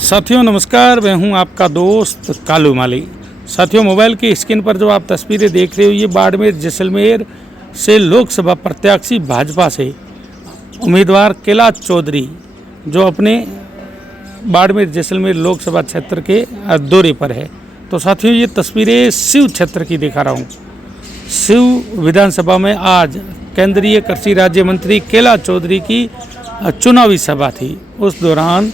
साथियों नमस्कार, मैं हूं आपका दोस्त कालू माली। साथियों, मोबाइल की स्क्रीन पर जो आप तस्वीरें देख रहे हो, ये बाड़मेर जैसलमेर से लोकसभा प्रत्याशी भाजपा से उम्मीदवार कैलाश चौधरी जो अपने बाड़मेर जैसलमेर लोकसभा क्षेत्र के दौरे पर है। तो साथियों, ये तस्वीरें शिव क्षेत्र की दिखा रहा हूँ। शिव विधानसभा में आज केंद्रीय कृषि राज्य मंत्री कैलाश चौधरी की चुनावी सभा थी। उस दौरान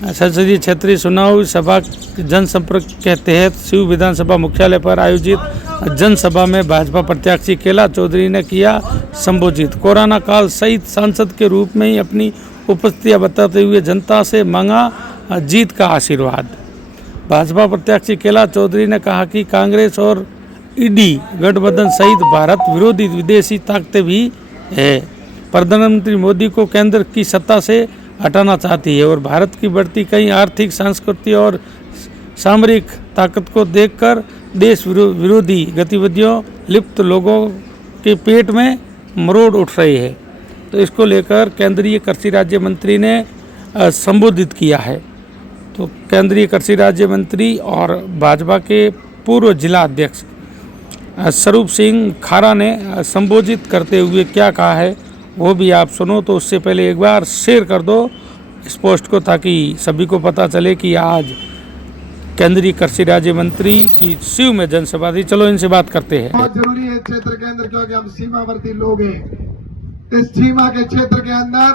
संसदीय क्षेत्रीय चुनावी सभा जनसंपर्क के तहत शिव विधानसभा मुख्यालय पर आयोजित जनसभा में भाजपा प्रत्याशी कैलाश चौधरी ने किया संबोधित। कोरोना काल सहित सांसद के रूप में ही अपनी उपस्थिति बताते हुए जनता से मांगा जीत का आशीर्वाद। भाजपा प्रत्याशी कैलाश चौधरी ने कहा कि कांग्रेस और ईडी गठबंधन सहित भारत विरोधी विदेशी ताकतें भी है। प्रधानमंत्री मोदी को केंद्र की सत्ता से हटाना चाहती है और भारत की बढ़ती कई आर्थिक, सांस्कृतिक और सामरिक ताकत को देखकर देश विरोधी गतिविधियों लिप्त लोगों के पेट में मरोड़ उठ रही है। तो इसको लेकर केंद्रीय कृषि राज्य मंत्री ने संबोधित किया है। तो केंद्रीय कृषि राज्य मंत्री और भाजपा के पूर्व जिला अध्यक्ष स्वरूप सिंह खारा ने संबोधित करते हुए क्या कहा है वो भी आप सुनो। तो उससे पहले एक बार शेयर कर दो इस पोस्ट को, ताकि सभी को पता चले कि आज केंद्रीय कृषि राज्य मंत्री की शिव में जनसभा थी। चलो इनसे बात करते हैं। बहुत जरूरी है क्षेत्र के अंदर, क्योंकि हम सीमावर्ती लोग हैं। इस सीमा के क्षेत्र के अंदर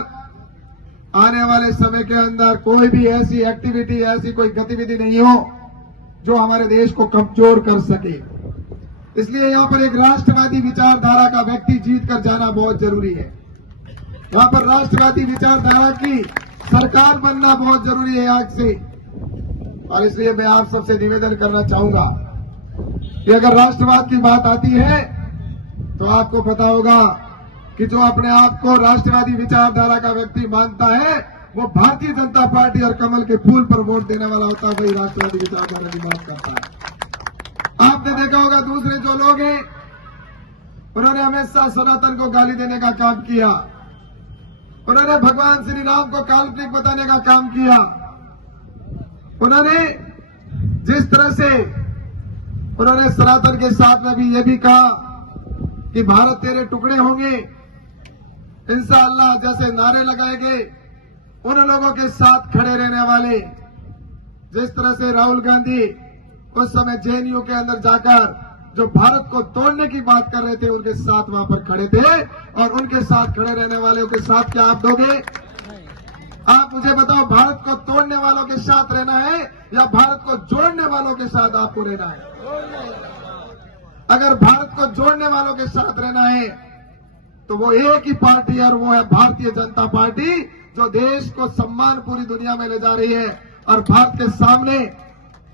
आने वाले समय के अंदर कोई भी ऐसी एक्टिविटी, ऐसी कोई गतिविधि नहीं हो जो हमारे देश को कमजोर कर सके। इसलिए यहाँ पर एक राष्ट्रवादी विचारधारा का व्यक्ति जीत कर जाना बहुत जरूरी है। वहां पर राष्ट्रवादी विचारधारा की सरकार बनना बहुत जरूरी है आज से। और इसलिए मैं आप सबसे निवेदन करना चाहूंगा कि अगर राष्ट्रवाद की बात आती है तो आपको पता होगा कि जो अपने आप को राष्ट्रवादी विचारधारा का व्यक्ति मानता है वो भारतीय जनता पार्टी और कमल के फूल पर वोट देने वाला होता है, वही राष्ट्रवादी विचारधारा की बात करता है। आपने देखा होगा दूसरे जो लोग हैं उन्होंने हमेशा सनातन को गाली देने का काम किया, उन्होंने भगवान श्री राम को काल्पनिक बताने का काम किया, उन्होंने जिस तरह से उन्होंने सनातन के साथ में भी ये भी कहा कि भारत तेरे टुकड़े होंगे इंशाअल्लाह जैसे नारे लगाएंगे, उन लोगों के साथ खड़े रहने वाले, जिस तरह से राहुल गांधी उस समय जेएनयू के अंदर जाकर जो भारत को तोड़ने की बात कर रहे थे उनके साथ वहां पर खड़े थे, और उनके साथ खड़े रहने वालों के साथ क्या आप दोगे? आप मुझे बताओ, भारत को तोड़ने वालों के साथ रहना है या भारत को जोड़ने वालों के साथ आपको रहना है? अगर भारत को जोड़ने वालों के साथ रहना है तो वो एक ही पार्टी है और वो है भारतीय जनता पार्टी, जो देश को सम्मान पूरी दुनिया में ले जा रही है। और भारत के सामने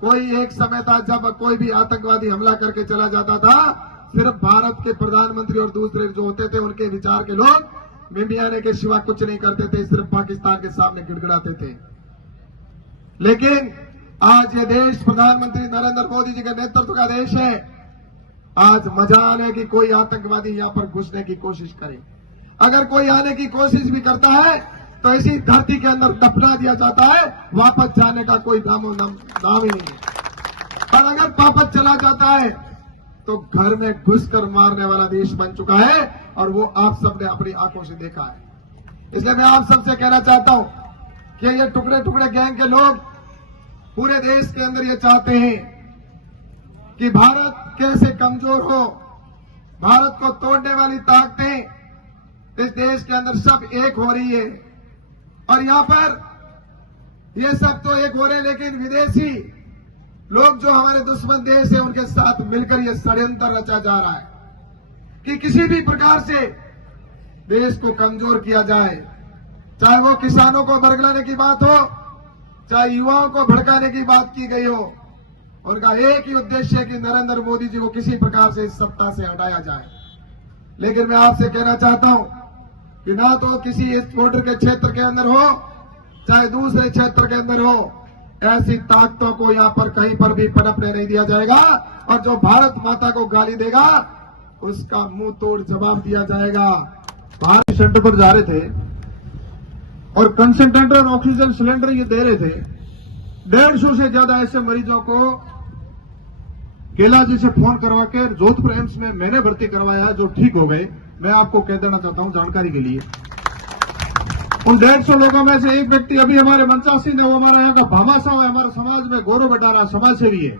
कोई एक समय था जब कोई भी आतंकवादी हमला करके चला जाता था, सिर्फ भारत के प्रधानमंत्री और दूसरे जो होते थे उनके विचार के लोग मीडिया ने के सिवा कुछ नहीं करते थे, सिर्फ पाकिस्तान के सामने गिड़गिड़ाते थे। लेकिन आज ये देश प्रधानमंत्री नरेंद्र मोदी जी के नेतृत्व का देश है। आज मजाल है कि कोई आतंकवादी यहां पर घुसने की कोशिश करे। अगर कोई आने की कोशिश भी करता है तो इसी धरती के अंदर दफना दिया जाता है, वापस जाने का कोई नाम ही नहीं है। और अगर वापस चला जाता है तो घर में घुसकर मारने वाला देश बन चुका है, और वो आप सबने अपनी आंखों से देखा है। इसलिए मैं आप सबसे कहना चाहता हूं कि ये टुकड़े टुकड़े गैंग के लोग पूरे देश के अंदर ये चाहते हैं कि भारत कैसे कमजोर हो, भारत को तोड़ने वाली ताकतें इस देश के अंदर सब एक हो रही है। और यहां पर ये सब तो एक हो रहे हैं, लेकिन विदेशी लोग जो हमारे दुश्मन देश है उनके साथ मिलकर ये षड्यंत्र रचा जा रहा है कि किसी भी प्रकार से देश को कमजोर किया जाए। चाहे वो किसानों को बरगलाने की बात हो, चाहे युवाओं को भड़काने की बात की गई हो, उनका एक ही उद्देश्य है कि नरेंद्र मोदी जी को किसी प्रकार से इस सत्ता से हटाया जाए। लेकिन मैं आपसे कहना चाहता हूं कि ना तो किसी इस बॉर्डर के क्षेत्र के अंदर हो, चाहे दूसरे क्षेत्र के अंदर हो, ऐसी ताकतों को यहां पर कहीं पर भी पनपने नहीं दिया जाएगा। और जो भारत माता को गाली देगा उसका मुंह तोड़ जवाब दिया जाएगा। भारत सेंटर पर जा रहे थे और कंसंट्रेटर और ऑक्सीजन सिलेंडर ये दे रहे थे, 150 से ज्यादा ऐसे मरीजों को केला जी से फोन करवा के जोधपुर एम्स में मैंने भर्ती करवाया जो ठीक हो गए। मैं आपको कह देना चाहता हूं जानकारी के लिए, उन 150 लोगों में से एक व्यक्ति अभी हमारे मंचासी ने, वो हमारा यहाँ का भामाशाह है, हमारे समाज में गौरव बटा रहा समाज सेवी है,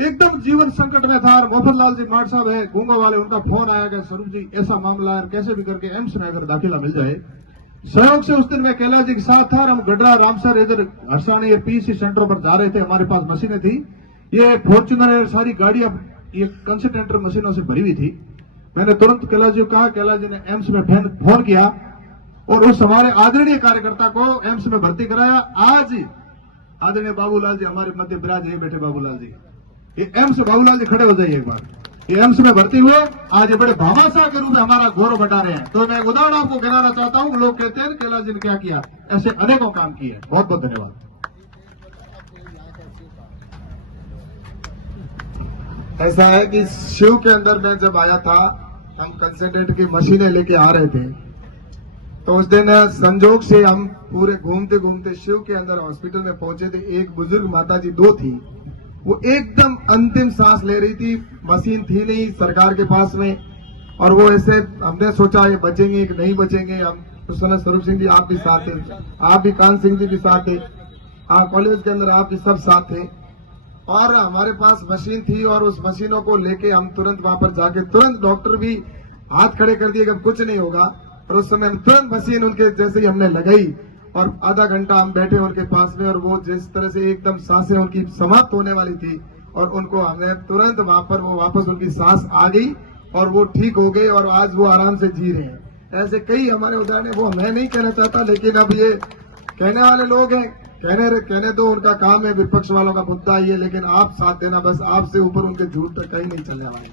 एकदम जीवन संकट में था। मोहम्मद लाल जी माट साहब है गूंगा वाले, उनका फोन आया कि स्वरूप जी ऐसा मामला है, कैसे भी करके एम्स में अगर दाखिला मिल जाए। सहयोग से उस दिन मैं कैलाश जी के साथ था, हम गडरा रामसर इधर हरसाणी ये पीसी सेंटर पर जा रहे थे, हमारे पास मशीनें थी, ये फॉर्च्यूनर सारी गाड़ियां ये कंसंट्रेटर मशीनों से भरी हुई थी। मैंने तुरंत कैलाश जी को कहा, कैलाश जी ने एम्स में फोन किया और उस हमारे आदरणीय कार्यकर्ता को एम्स में भर्ती कराया। आज आदरणीय बाबूलाल जी हमारे मध्य विराज है, बैठे बाबूलाल जी, ये एम्स बाबूलाल जी खड़े हो जाइए एक बार, ये एम्स में भर्ती हुए, आज ये बड़े भामाशाह के रूप में हमारा गौरव बटा रहे हैं। तो मैं उदाहरण आपको गिनाना चाहता हूं, लोग कहते हैं कैलाश जी ने क्या किया, ऐसे अनेकों काम किए। बहुत बहुत धन्यवाद। ऐसा है कि शिव के अंदर मैं जब आया था, हम कंसंट्रेट की मशीनें लेके आ रहे थे, तो उस दिन संजोग से हम पूरे घूमते घूमते शिव के अंदर हॉस्पिटल में पहुंचे थे। एक बुजुर्ग माता जी 2 थी, वो एकदम अंतिम सांस ले रही थी, मशीन थी नहीं सरकार के पास में, और वो ऐसे हमने सोचा ये बचेंगे कि नहीं बचेंगे। हम उस समय स्वरूप सिंह जी आप भी साथ थे, आप भी कान सिंह जी भी साथ थे, कॉलेज के अंदर आप भी सब साथ थे, और हमारे पास मशीन थी और उस मशीनों को लेके हम तुरंत वहां पर जाके, तुरंत डॉक्टर भी हाथ खड़े कर दिए कि अब कुछ नहीं होगा, और उस समय हम तुरंत मशीन उनके जैसे ही हमने लगाई और आधा घंटा हम बैठे उनके पास में, और वो जिस तरह से एकदम सांसें उनकी समाप्त होने वाली थी, और उनको हमने तुरंत वहां पर वो वापस उनकी सांस आ गई और वो ठीक हो गए और आज वो आराम से जी रहे हैं। ऐसे कई हमारे उदाहरण, वो मैं नहीं कहना चाहता, लेकिन अब ये कहने वाले लोग हैं, कहने दो, उनका काम है, विपक्ष वालों का मुद्दा ये, लेकिन आप साथ देना, बस आपसे ऊपर उनके झूठ तक कहीं नहीं चलने वाले।